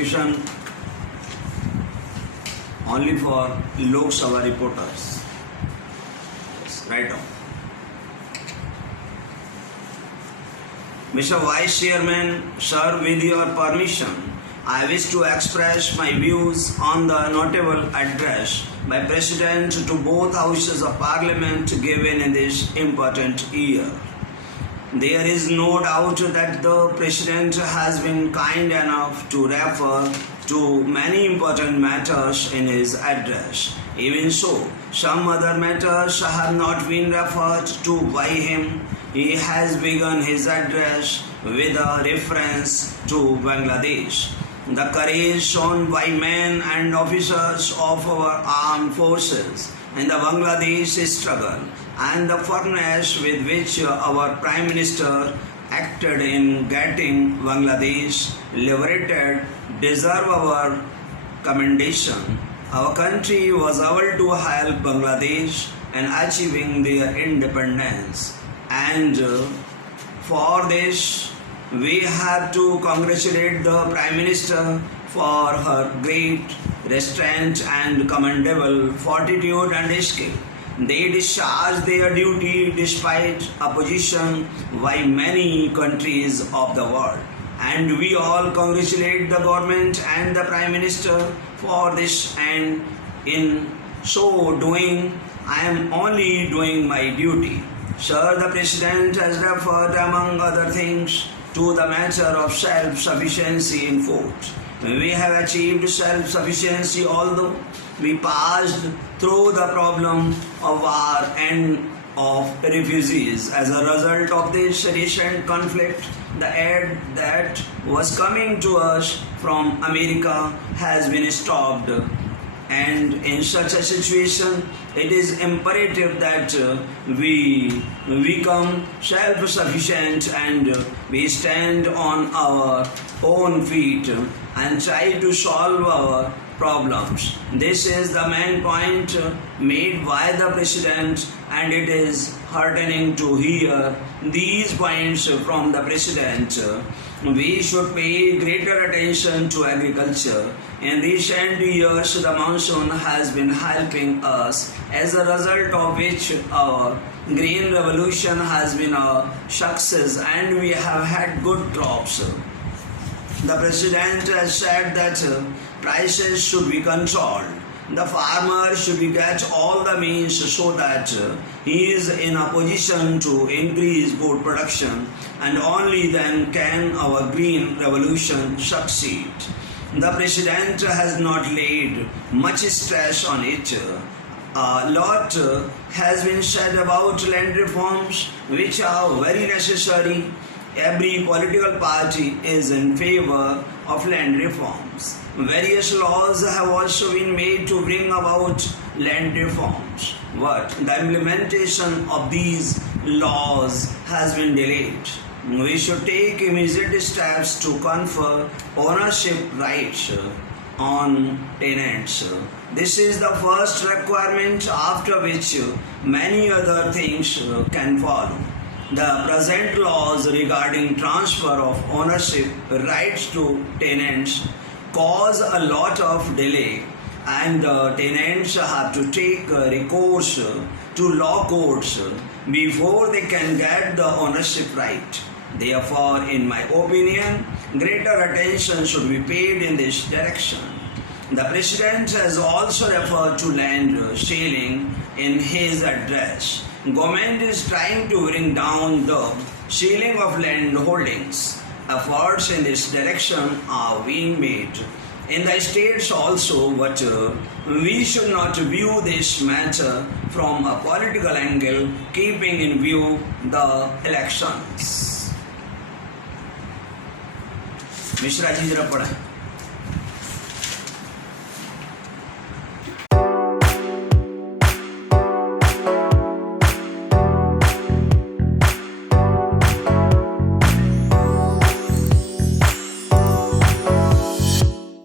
discussion only for Lok Sabha reporters. Yes, right on. Mr. Vice Chairman, sir, with your permission, I wish to express my views on the notable address by President to both houses of Parliament given in this important year. There is no doubt that the President has been kind enough to refer to many important matters in his address. Even so, some other matters have not been referred to by him. He has begun his address with a reference to Bangladesh. The courage shown by men and officers of our armed forces in the Bangladesh struggle and the firmness with which our Prime Minister acted in getting Bangladesh liberated deserve our commendation. Our country was able to help Bangladesh in achieving their independence, and for this we have to congratulate the Prime Minister for her great restraint and commendable fortitude and skill. They discharged their duty despite opposition by many countries of the world. And we all congratulate the government and the Prime Minister for this, and in so doing, I am only doing my duty. Sir, the President has referred, among other things, to the matter of self-sufficiency in food. We have achieved self-sufficiency although we passed through the problem of war and of refugees. As a result of this recent conflict, the aid that was coming to us from America has been stopped. And in such a situation, it is imperative that we become self-sufficient and we stand on our own feet and try to solve our problems. This is the main point made by the President, and it is heartening to hear these points from the President. We should pay greater attention to agriculture. In recent years, the monsoon has been helping us, as a result of which our green revolution has been a success and we have had good crops. The President has said that prices should be controlled. The farmer should get all the means so that he is in a position to increase food production, and only then can our green revolution succeed. The President has not laid much stress on it. A lot has been said about land reforms, which are very necessary. Every political party is in favor of land reforms. Various laws have also been made to bring about land reforms, but the implementation of these laws has been delayed. We should take immediate steps to confer ownership rights on tenants. This is the first requirement, after which many other things can follow. The present laws regarding transfer of ownership rights to tenants cause a lot of delay, and the tenants have to take recourse to law courts before they can get the ownership right. Therefore, in my opinion, greater attention should be paid in this direction. The President has also referred to land ceiling in his address. Government is trying to bring down the ceiling of land holdings. Efforts in this direction are being made in the states also, but we should not view this matter from a political angle, keeping in view the elections. Mishra ji जरा पढ़ा